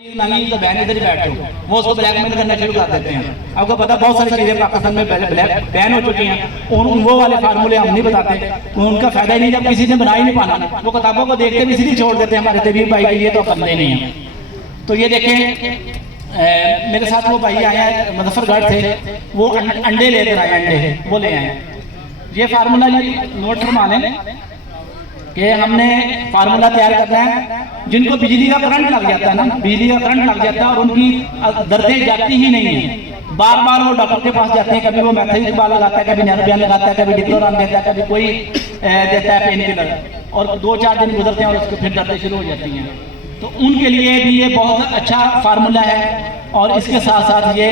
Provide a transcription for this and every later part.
नानी तो बहन इधर ही बैठो, वो उसको ब्लैकमेल करना शुरू कर देते हैं। आपको पता बहुत सारी चीजें पाकिस्तान में ब्लैक बैन हो चुकी हैं और वो वाले फार्मूले हम नहीं बताते, उनका फायदा ही नहीं जब किसी ने बना ही नहीं पाना। वो किताबों को देखते भी इसलिए छोड़ देते हैं हमारे तबीब भाई ये तो करते नहीं है। तो ये देखें मेरे साथ वो भाई आया है मुजफ्फरगढ़ से, वो अंडे लेकर आए, अंडे वो ले आए। ये फार्मूला नोट फरमा लें कि हमने फार्मूला तैयार करना है। जिनको बिजली का करंट लग जाता है ना, बिजली का करंट लग जाता है और उनकी दर्दें जाती ही नहीं है, बार बार वो डॉक्टर के पास जाते हैं, कभी वो मैथाइल लगाता है, कभी नैरोबियन लगाता है, कभी डिक्लोरान देता है, कभी कोई देता है पेन किलर, और 2-4 दिन गुजरते हैं और उसको फिर दर्दें शुरू हो जाती हैं। तो उनके लिए भी ये बहुत अच्छा फार्मूला है। और इसके साथ साथ ये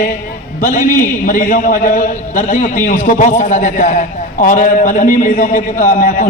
बलगमी मरीजों का जो दर्दें होती हैं उसको बहुत फायदा देता है। और बलगमी मरीजों के मैं आपको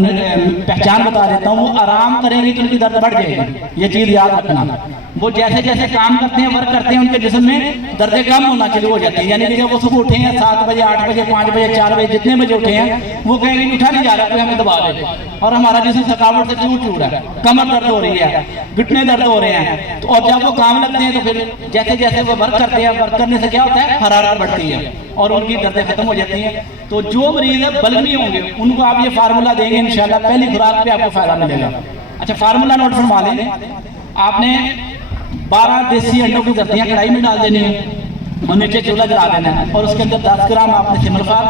पहचान बता देता हूँ, वो आराम करेंगे तो उनकी दर्द बढ़ जाएगी, ये चीज़ याद रखना। वो जैसे जैसे काम करते हैं, वर्क करते हैं, उनके जिस्म में दर्दें कम होना शुरू हो जाती है। यानी कि जब वो सुबह उठे हैं 7 बजे, 8 बजे, 5 बजे, 4 बजे, जितने बजे उठे हैं, वो कहेंगे उठा नहीं जा रहा, कोई हमें दबा दे, और हमारा जिस्म थकावट से चूर है, कमर दर्द हो रही है, घुटने दर्द हो रहे हैं। तो और जब वो काम लगते हैं तो फिर जैसे जैसे वो वर्क करते हैं, वर्क करने से क्या होता है, हरारत बढ़ती है और उनकी दर्दें खत्म हो जाती हैं। तो जो मरीज बलगमी होंगे उनको आप ये फार्मूला देंगे, इंशाल्लाह पहली खुराक पे आपको फायदा मिलेगा। अच्छा, फार्मूला नोट फरमा लें। आपने 12 देसी अंडों की दर्दियाँ कढ़ाई में डाल देनी है और नीचे चूल्हा जला देना है, और उसके अंदर 10 ग्राम आपने सिमलफार,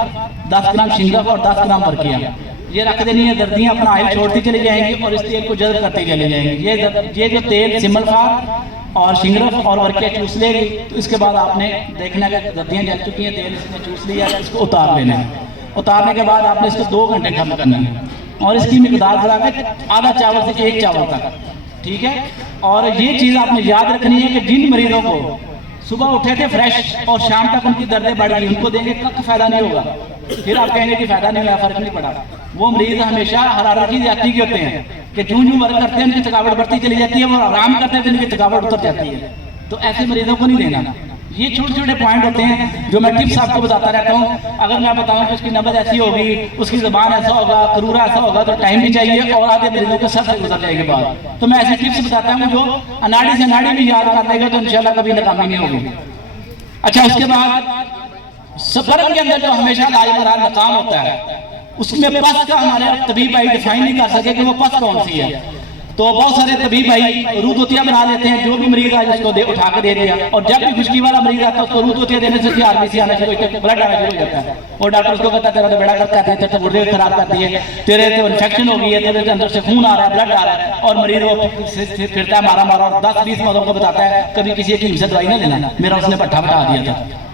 10 ग्राम शिंगफ और 10 ग्राम वर्किया ये रख देनी है। दर्दियाँ अपना आयल छोड़ती चली जाएंगी और इस तेल को जल्द करती चली जाएंगी। ये जो तेल सिमलफार और शिंगरफ और वर्किया चूस लेगी, तो इसके बाद आपने देखना कि दर्दियाँ जल चुकी हैं, तेल इसने चूस लिया है, इसको उतार लेना है। उतारने के बाद आपने इसको 2 घंटे गर्म करना है और इसकी मिकदार बढ़ा के आधा चावल से 1 चावल तक, ठीक है। और ये चीज़ आपने याद रखनी है कि जिन मरीजों को सुबह उठे थे फ्रेश और शाम तक उनकी दर्दें बढ़ गई, उनको देंगे कब फायदा नहीं होगा, फिर आप कहेंगे कि फायदा नहीं हुआ, फर्क नहीं पड़ा। वो मरीज हमेशा हरारत की जाती के होते हैं कि जूं जूं वर्क करते हैं उनकी थकावट बढ़ती चली जाती है, वो आराम करते हैं तो उनकी थकावट उतर जाती है। तो ऐसे मरीजों को नहीं देना। ये छोटे छोटे पॉइंट होते हैं जो मैं टिप्स आपको बताता रहता हूँ। अगर मैं बताऊँ कि उसकी नब्ज ऐसी होगी, उसकी ज़बान ऐसा होगा, करूरा ऐसा होगा, तो टाइम भी चाहिए और आधे मरीजों के सर से गुजर जाएगी बात। तो मैं ऐसी टिप्स बताता हूँ जो अनाड़ी से अनाड़ी भी याद कर लेगा तो इंशाल्लाह कभी नाकामी नहीं होगी। अच्छा, उसके बाद सफर के अंदर जो हमेशा लाजमराज नाकाम होता है, उसमें पस का हमारे तबीब भाई डिफाइन नहीं कर सके कि वो पस कौन सी है। तो बहुत सारे तबीब भाई रूदोतिया बना लेते हैं, जो भी मरीज आए उसको उठा के दे दिया, और जब भी खुशकी वाला मरीज आता है उसको रूदोतिया देने से आरबीसी आना शुरू होता है, ब्लड आना शुरू हो जाता है, और डॉक्टर उसको कहता है तेरा तो बेड़ा गर्क कर दिया, तेरे तो गुर्दे खराब कर दिए, तेरे तो इन्फेक्शन हो गई है, तेरे अंदर से खून आ रहा है, ब्लड आ रहा है, और मरीज वो फिरता है मारा मारा और 10-20 मौतों को बताता है कभी किसी हकीम से दवाई ना लेना, मेरा उसने पट्टा बता दिया था।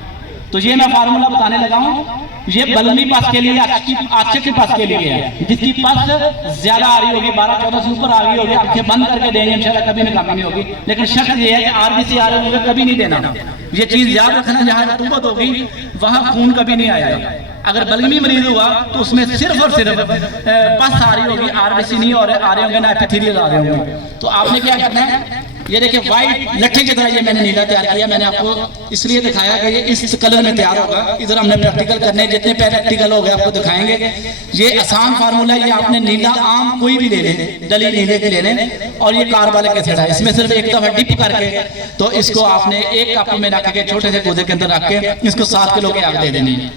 तो ये मैं फार्मूला बताने लगा हूँ। ये बलगमी पस के लिए, आंखें के पस के लिए है। जिसकी पस ज्यादा आ रही होगी, 12-14 से ऊपर आ रही होगी, आंखें बंद करके देंगे इंशाल्लाह कभी नाकामी नहीं होगी। लेकिन शर्त ये है कि आरबीसी आ रही होगी कभी नहीं देना। ये चीज याद रखना, जहाँ रतूबत होगी वहाँ खून कभी नहीं आएगा। अगर बलगमी मरीज हुआ तो उसमें सिर्फ और सिर्फ पस आ रही होगी, आरबीसी नहीं आ रहे होंगे, ना एपिथेलियल आ रहे होंगे। तो आपने क्या करना है, ये देखिए व्हाइट लट्ठे की तरह ये मैंने नीला तैयार किया। मैंने आपको इसलिए दिखाया कि ये इस कलर में तैयार होगा। इधर हमने प्रैक्टिकल करने, जितने प्रैक्टिकल हो गए आपको दिखाएंगे। ये आसान फार्मूला, ये आपने नीला आम कोई भी ले लें, डली नीले की ले लें, और ये कार्बोलिक एसिड है, इसमें सिर्फ एक दफा डिप करके तो इसको आपने एक कप में रख के छोटे से पौधे के अंदर रख के इसको 7 किलो के आग दे देनी है।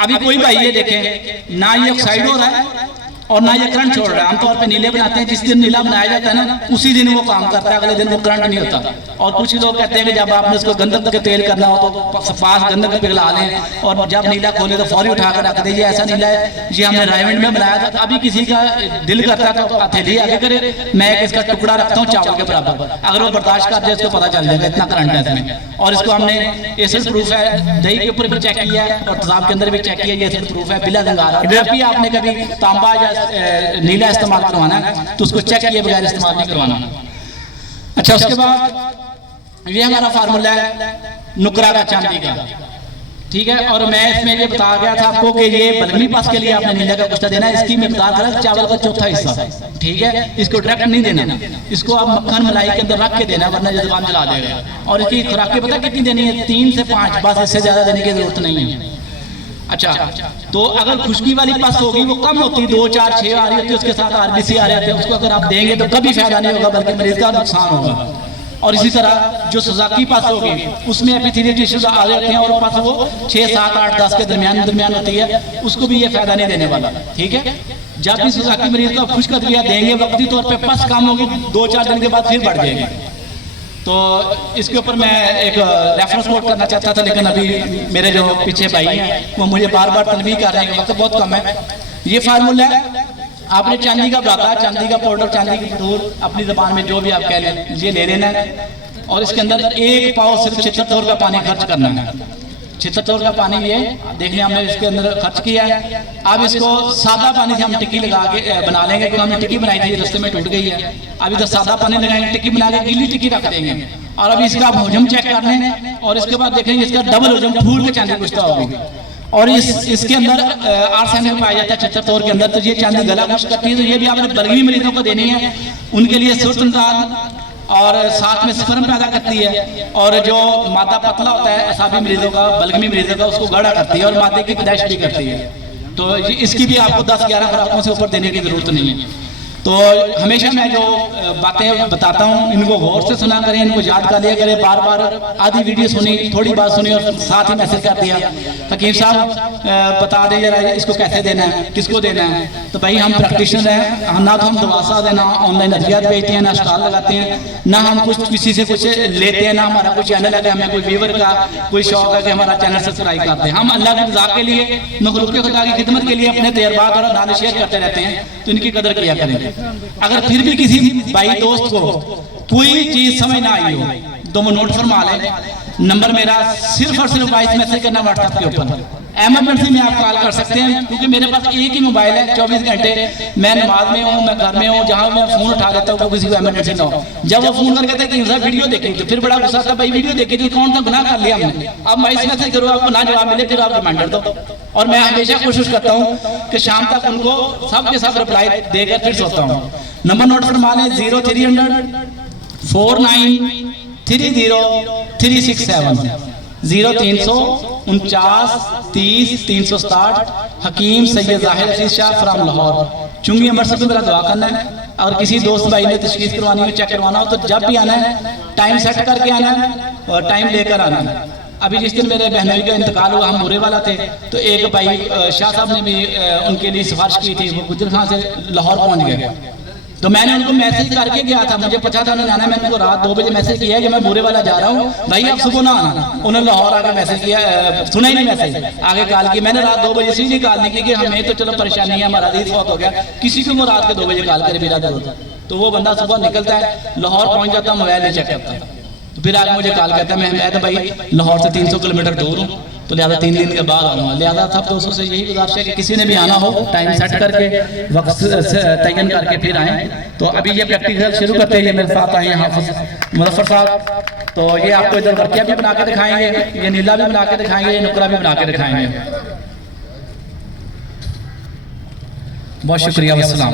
अभी कोई भाई ये देखें, ना ये ऑक्साइड हो रहा है और ना ये करंट छोड़ रहा है। आमतौर पे नीले बनाते हैं, जिस दिन नीला बनाया जाता है ना उसी दिन वो काम करता है, अगले दिन वो करंट नहीं होता। और कुछ लोग कहते हैं कि जब आपने उसको गंधक के तेल करना हो तो पास गंधक पिघला लें और जब नीला खोले तो फौरी उठा कर रख दीजिए। ऐसा नीला है, ये हमने रायवेंड में बनाया था। अभी किसी का दिल करता है तो हथेली आगे करे, मैं इसका टुकड़ा रखता हूँ चावल के बराबर, अगर वो बर्दाश्त कर जाए उसको पता चल जाएगा इतना करंट है इसमें। और इसको हमने एसिड प्रूफ है, दही के ऊपर भी चेक किया है और तेजाब के अंदर भी चेक किया, ये एसिड प्रूफ है, बिला दंगारा। जब भी आपने कभी तांबा या नीला इस्तेमाल करवाना है तो उसको चेक किए बगैर इस्तेमाल नहीं करवाना। अच्छा, उसके बाद ये हमारा फार्मूला है नुकरा का, चांदी का, ठीक है। और मैं इसमें ये बता गया था आपको कि ये बलगमी पस के लिए आपने नीला का कुश्ता देना है। इसकी मिकदार चावल का 1/4 हिस्सा, ठीक है। इसको डायरेक्ट नहीं देना, इसको आप मक्खन मलाई के अंदर रख के देना, वरना जबान जला देगा। और इसकी खुराकें पता कितनी देनी है, 3 से 5, बस इससे ज्यादा देने की जरूरत नहीं है। अच्छा, तो अगर खुशकी वाली पस होगी वो कम होती, 2, 4, 6 आ रही होती है, उसके साथ आरबीसी आ रहे थे, उसको अगर आप देंगे तो कभी फायदा नहीं होगा बल्कि मरीज का नुकसान होगा। और इसी तरह जो सुज़ाकी पास होगी उसमें एपिथेलियल टिश्यूज आ जाते हैं और पास वो 6, 7, 8, 10 के दरमियान होती है, उसको भी ये फायदा नहीं देने वाला। ठीक है, जब भी सुज़ाकी मरीज को खुश्क अद्विया देंगे वक्ती तौर पे पस काम होगी, 2-4 दिन के बाद फिर बढ़ जाएगी। तो इसके ऊपर मैं एक रेफरेंस नोट करना चाहता था, लेकिन अभी मेरे जो पीछे भाई हैं वो मुझे बार बार तनबीह कर रहे हैं, वक्त बहुत कम है। ये फार्मूला है, आपने चांदी का ब्राता, चांदी का पाउडर, चांदी की फतूर, अपनी ज़बान में जो भी आप कह लें, ये ले लेना है और इसके अंदर 1 पाव सिर्फ 76 का पानी खर्च करना है। 76 का पानी ये देखने हमने इसके अंदर खर्च किया है। अब इसको सादा पानी से हम टिक्की लगा के बना लेंगे, क्योंकि हमने टिक्की बनाई थी रास्ते में टूट गई है। अब इधर सादा पानी लगाएंगे, टिक्की बना के गीली टिक्की रख देंगे और अभी इसका आप हजम चेक कर लें और इसके बाद देखेंगे इसका डबल हजम फूल के चांदी कुश्ता होगी। और इसके अंदर आर्सेनिक पाया जाता है 76 के अंदर, तो ये चांदी गला खुश करती है। तो ये भी आपने बलगमी मरीजों को देनी है, उनके लिए सुर्तनदान और साथ में स्पर्म पैदा करती है। और जो मादा पतला होता है असाबी मरीजों का, बलगमी मरीजों का, उसको गाढ़ा करती है और मादे की पैदाइश भी करती है। तो इसकी भी आपको 10-11 खुराकों से ऊपर देने की जरूरत नहीं है। तो हमेशा मैं जो बातें बताता हूँ इनको गौर से सुना करें, इनको याद कर लिया करें। बार बार आधी वीडियो सुनी, थोड़ी बात सुनी और साथ ही मैसेज कर दिया, हकीम साहब बता दें जरा इसको कैसे देना है, किसको देना है। तो भाई हम प्रैक्टिशनर हैं, ना तो हम दवासा देना ऑनलाइन अद्वियात बेचते हैं, ना स्टॉल लगाते हैं, ना हम कुछ किसी से कुछ लेते हैं, ना हमारा कोई चैनल है कि हमें कोई व्यूवर का कोई शौक है कि हमारा चैनल सब्सक्राइब करते हैं। हम अल्लाह की रज़ा के लिए, मखलूक खुदा की खिदमत के लिए अपने तजर्बात और नाले शेयर करते रहते हैं, तो इनकी कदर किया करें। अगर फिर भी किसी भाई दोस्त को कोई चीज समझ ना आई हो तो वो नोट फरमा ले, नंबर मेरा सिर्फ और सिर्फ वॉइस मैसेज करना व्हाट्सएप के ऊपर। एमरजेंसी में आप कॉल कर सकते हैं, क्योंकि मेरे पास एक ही मोबाइल है, 24 घंटे मैं नमाज में हूँ, मैं घर में हूँ, जहाँ मैं फोन उठा लेता हूँ तो किसी को एमरजेंसी ना हो। जब वो फोन करके कहते हैं वीडियो देखी, तो फिर बड़ा गुस्सा आता है, भाई वीडियो देखी थी, कौन सा गुनाह कर लिया हमने, अब वॉइस मैसेज करो, आपको ना जवाब मिले फिर आप रिमाइंडर दो। और मैं हमेशा कोशिश करता हूँ कि शाम तक उनको सब के सब रिप्लाई देकर फिर सोता हूँ। नंबर नोट फरमा लें 0300 4930 367 0349 30 367। हकीम सैयद जाहिर हफीज शाह फ्राम लाहौर। चुंगी अमृतसर से मेरा दुआ करना है, और किसी दोस्त भाई ने तशखीस करवानी हो, चेक करवाना हो, तो जब भी आना है टाइम सेट करके आना है और टाइम लेकर आना है। अभी जिस दिन मेरे बहनोई का इंतकाल हुआ, हम बुरे वाला थे, तो एक भाई शाह साहब ने भी उनके लिए सिफारिश की थी, वो गुजर खां से लाहौर पहुंच गए। तो मैंने उनको मैसेज करके गया था, मुझे पता था उन्होंने आना, मैंने उनको रात 2 बजे मैसेज किया है कि मैं बुरे वाला जा रहा हूँ, भाई आप सुबह ना आना। उन्होंने लाहौर आके मैसेज किया, सुना ही नहीं मैसेज, आगे कॉल की। मैंने रात 2 बजे से ही कॉल नहीं की कि हमें तो चलो परेशानी है, हमारा अजीज फौत हो गया, किसी को वो रात के 2 बजे कॉल करे बिना जरूरत। तो वो बंदा सुबह निकलता है, लाहौर पहुंच जाता, मोबाइल नहीं चेक करता, तो फिर आगे मुझे कॉल करता है, मैं तो भाई लाहौर से 300 किलोमीटर दूर हूँ, तो लिहाजा 3 दिन के बाद आऊँगा। लिहाजा सब दोस्तों से यही गुजारिश है कि किसी ने भी आना हो टाइम सेट करके, वक्त तयन करके फिर आएँ। तो अभी ये प्रैक्टिकल शुरू करते हैं, ये मेरे साथ आए हैं हाफिज मुज़फ़्फ़र साहब। तो ये आपको इधर वर्किया भी बना के दिखाएंगे, ये नीला भी बना के दिखाएंगे, ये नुकरा भी बना के दिखाएंगे। बहुत शुक्रिया, वस्सलाम।